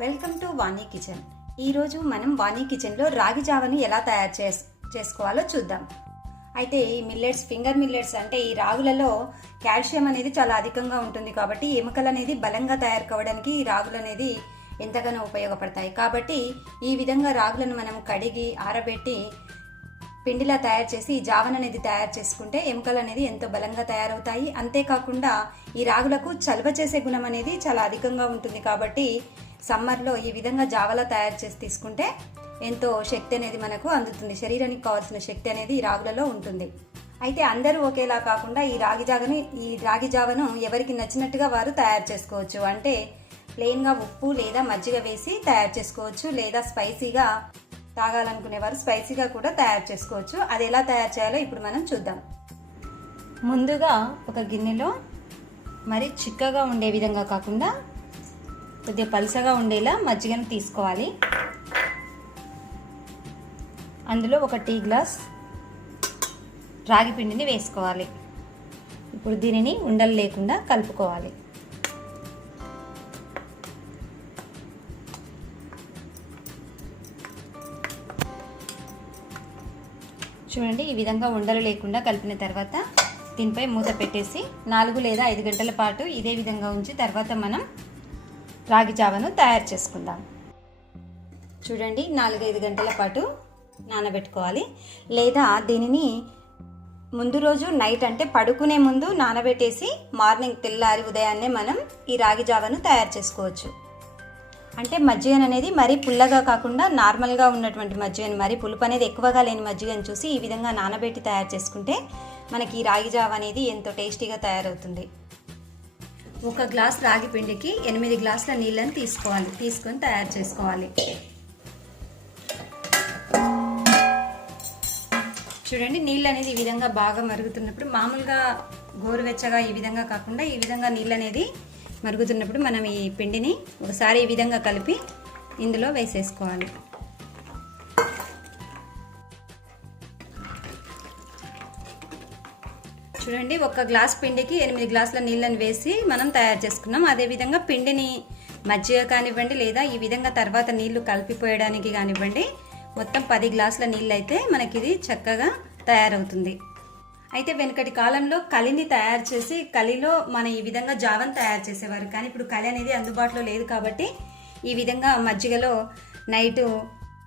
Welcome to Vani kitchen. ఈరోజు మనం వాణి కిచెన్లో రాగి జావని ఎలా తయారు చేస్ చేసుకోవాలో చూద్దాం. అయితే ఈ మిల్లెట్స్ ఫింగర్ మిల్లెట్స్ అంటే ఈ రాగులలో కాల్షియం అనేది చాలా అధికంగా ఉంటుంది కాబట్టి ఎముకలు అనేది బలంగా తయారు కావడానికి ఈ రాగులు అనేది ఎంతగానో ఉపయోగపడతాయి. కాబట్టి ఈ విధంగా రాగులను మనం కడిగి ఆరబెట్టి పిండిలా తయారు చేసి ఈ జావన్ అనేది తయారు చేసుకుంటే ఎముకలు అనేది ఎంతో బలంగా తయారవుతాయి. అంతేకాకుండా ఈ రాగులకు చలువ చేసే గుణం అనేది చాలా అధికంగా ఉంటుంది కాబట్టి సమ్మర్లో ఈ విధంగా జావలా తయారు చేసి తీసుకుంటే ఎంతో శక్తి అనేది మనకు అందుతుంది. శరీరానికి కావాల్సిన శక్తి అనేది ఈ రాగులలో ఉంటుంది. అయితే అందరూ ఒకేలా కాకుండా ఈ రాగి జాగని ఈ రాగి జావను ఎవరికి నచ్చినట్టుగా వారు తయారు చేసుకోవచ్చు. అంటే ప్లెయిన్గా ఉప్పు లేదా మజ్జిగ వేసి తయారు చేసుకోవచ్చు. లేదా స్పైసీగా తాగాలనుకునేవారు స్పైసీగా కూడా తయారు చేసుకోవచ్చు. అది ఎలా తయారు చేయాలో ఇప్పుడు మనం చూద్దాం. ముందుగా ఒక గిన్నెలో మరి చిక్కగా ఉండే విధంగా కాకుండా కొద్దిగా పలుసగా ఉండేలా మజ్జిగను తీసుకోవాలి. అందులో ఒక టీ గ్లాస్ రాగి పిండిని వేసుకోవాలి. ఇప్పుడు దీనిని ఉండలు లేకుండా కలుపుకోవాలి. చూడండి ఈ విధంగా ఉండలు లేకుండా కలిపిన తర్వాత దీనిపై మూత పెట్టేసి నాలుగు లేదా ఐదు గంటల పాటు ఇదే విధంగా ఉంచి తర్వాత మనం రాగి జావను తయారు చేసుకుందాం. చూడండి నాలుగైదు గంటల పాటు నానబెట్టుకోవాలి. లేదా దీనిని ముందు రోజు నైట్ అంటే పడుకునే ముందు నానబెట్టేసి మార్నింగ్ తెల్లారి ఉదయాన్నే మనం ఈ రాగి జావను తయారు చేసుకోవచ్చు. అంటే మజ్జిగన్ అనేది మరీ పుల్లగా కాకుండా నార్మల్గా ఉన్నటువంటి మజ్జిగన్ మరీ పులుపు అనేది ఎక్కువగా లేని మజ్జిగను చూసి ఈ విధంగా నానబెట్టి తయారు చేసుకుంటే మనకి ఈ రాగి జావ అనేది ఎంతో టేస్టీగా తయారవుతుంది. ఒక గ్లాస్ రాగి పిండికి ఎనిమిది గ్లాసుల నీళ్ళని తీసుకోవాలి. తీసుకొని తయారు చేసుకోవాలి. చూడండి నీళ్ళు అనేది ఈ విధంగా బాగా మరుగుతున్నప్పుడు మామూలుగా గోరువెచ్చగా ఈ విధంగా కాకుండా ఈ విధంగా నీళ్ళు అనేది మరుగుతున్నప్పుడు మనం ఈ పిండిని ఒకసారి ఈ విధంగా కలిపి ఇందులో వేసేసుకోవాలి. చూడండి ఒక గ్లాస్ పిండికి ఎనిమిది గ్లాసుల నీళ్ళని వేసి మనం తయారు చేసుకున్నాం. అదేవిధంగా పిండిని మజ్జిగ కానివ్వండి లేదా ఈ విధంగా తర్వాత నీళ్ళు కలిపిపోయడానికి కానివ్వండి మొత్తం పది గ్లాసుల నీళ్ళు అయితే మనకి ఇది చక్కగా తయారవుతుంది. అయితే వెనుకటి కాలంలో కలిని తయారు చేసి కలిలో మన ఈ విధంగా జావన్ తయారు చేసేవారు. కానీ ఇప్పుడు కలి అనేది అందుబాటులో లేదు కాబట్టి ఈ విధంగా మజ్జిగలో నైటు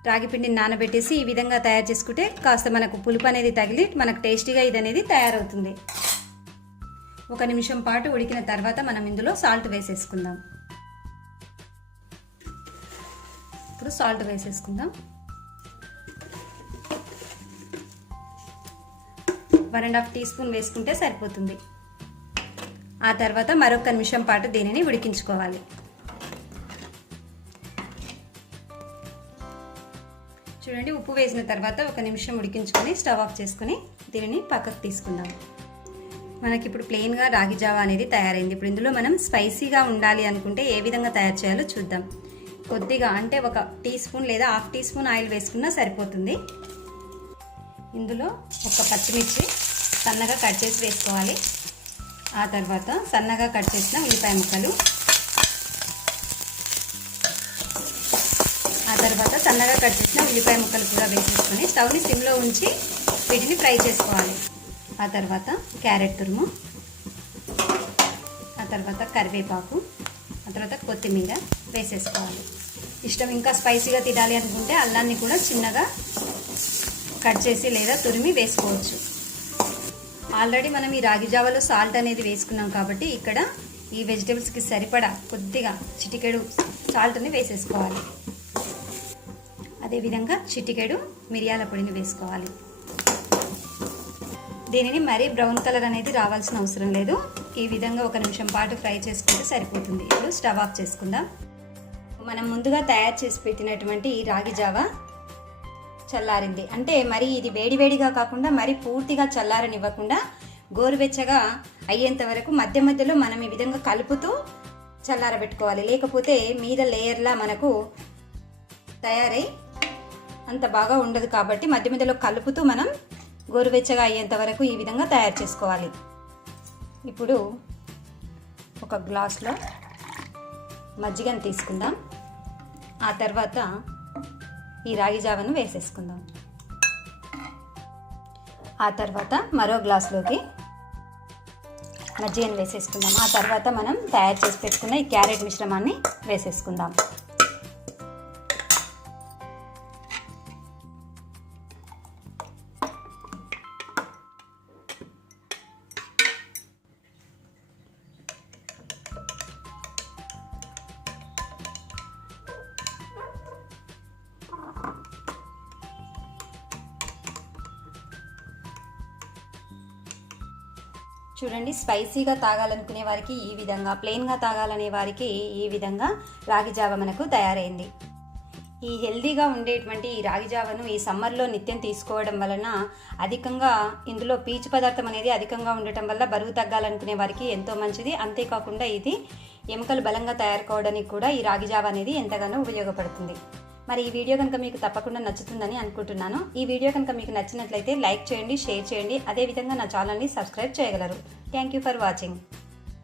రాగి పిండిని నానబెట్టేసి ఈ విధంగా తయారు చేసుకుంటే కాస్త మనకు పులుపు అనేది తగిలి మనకు టేస్టీగా ఇది అనేది తయారవుతుంది. ఒక నిమిషం పాటు ఉడికిన తర్వాత మనం ఇందులో సాల్ట్ వేసేసుకుందాం. ఇప్పుడు సాల్ట్ వేసేసుకుందాం. One and half teaspoon వేసుకుంటే సరిపోతుంది. ఆ తర్వాత మరొక నిమిషం పాటు దీనిని ఉడికించుకోవాలి. చూడండి ఉప్పు వేసిన తర్వాత ఒక నిమిషం ఉడికించుకొని స్టవ్ ఆఫ్ చేసుకొని దీనిని పక్కకు తీసుకుందాం. మనకి ఇప్పుడు ప్లెయిన్గా రాగి జావా అనేది తయారైంది. ఇప్పుడు ఇందులో మనం స్పైసీగా ఉండాలి అనుకుంటే ఏ విధంగా తయారు చేయాలో చూద్దాం. కొద్దిగా అంటే ఒక టీ స్పూన్ లేదా హాఫ్ టీ స్పూన్ ఆయిల్ వేసుకున్నా సరిపోతుంది. ఇందులో ఒక పచ్చిమిర్చి సన్నగా కట్ చేసి వేసుకోవాలి. ఆ తర్వాత సన్నగా కట్ చేసిన ఉల్లిపాయ ముక్కలు తర్వాత సన్నగా కట్ చేసిన ఉల్లిపాయ ముక్కలు కూడా వేసేసుకొని స్టవ్ని సిమ్లో ఉంచి వీటిని ఫ్రై చేసుకోవాలి. ఆ తర్వాత క్యారెట్ తురుము ఆ తర్వాత కరివేపాకు ఆ తర్వాత కొత్తిమీర వేసేసుకోవాలి. ఇష్టం ఇంకా స్పైసీగా తినాలి అనుకుంటే అల్లాన్ని కూడా చిన్నగా కట్ చేసి లేదా తురిమి వేసుకోవచ్చు. ఆల్రెడీ మనం ఈ రాగి జావలో సాల్ట్ అనేది వేసుకున్నాం కాబట్టి ఇక్కడ ఈ వెజిటేబుల్స్కి సరిపడా కొద్దిగా చిటికెడు సాల్ట్ని వేసేసుకోవాలి. అదేవిధంగా చిటికెడు మిరియాల పొడిని వేసుకోవాలి. దీనిని మరీ బ్రౌన్ కలర్ అనేది రావాల్సిన అవసరం లేదు. ఈ విధంగా ఒక నిమిషం పాటు ఫ్రై చేసుకుంటే సరిపోతుంది. ఇప్పుడు స్టవ్ ఆఫ్ చేసుకుందాం. మనం ముందుగా తయారు చేసి పెట్టినటువంటి ఈ రాగి జావా చల్లారింది. అంటే మరి ఇది వేడివేడిగా కాకుండా మరి పూర్తిగా చల్లారనివ్వకుండా గోరువెచ్చగా అయ్యేంత వరకు మధ్య మధ్యలో మనం ఈ విధంగా కలుపుతూ చల్లారబెట్టుకోవాలి. లేకపోతే మీద లేయర్లా మనకు తయారై అంత బాగా ఉండదు కాబట్టి మధ్య మధ్యలో కలుపుతూ మనం గోరువెచ్చగా అయ్యేంత వరకు ఈ విధంగా తయారు చేసుకోవాలి. ఇప్పుడు ఒక గ్లాస్లో మజ్జిగను తీసుకుందాం. ఆ తర్వాత ఈ రాగి జావను వేసేసుకుందాం. ఆ తర్వాత మరో గ్లాస్లోకి మజ్జిగను వేసేసుకుందాం. ఆ తర్వాత మనం తయారు చేసి పెట్టుకున్న ఈ క్యారెట్ మిశ్రమాన్ని వేసేసుకుందాం. చూడండి స్పైసీగా తాగాలనుకునే వారికి ఈ విధంగా ప్లెయిన్గా తాగాలనే వారికి ఈ విధంగా రాగి జావ మనకు తయారైంది. ఈ హెల్దీగా ఉండేటువంటి ఈ రాగి జావను ఈ సమ్మర్లో నిత్యం తీసుకోవడం వలన అధికంగా ఇందులో పీచు పదార్థం అనేది అధికంగా ఉండటం వల్ల బరువు తగ్గాలనుకునే వారికి ఎంతో మంచిది. అంతేకాకుండా ఇది ఎముకలు బలంగా తయారు కావడానికి కూడా ఈ రాగి జావ అనేది ఎంతగానో ఉపయోగపడుతుంది. మరి ఈ వీడియో కనుక మీకు తప్పకుండా నచ్చుతుందని అనుకుంటున్నాను. ఈ వీడియో కనుక మీకు నచ్చినట్లయితే లైక్ చేయండి షేర్ చేయండి. అదేవిధంగా నా ఛానల్ని సబ్స్క్రైబ్ చేయగలరు. Thank you for watching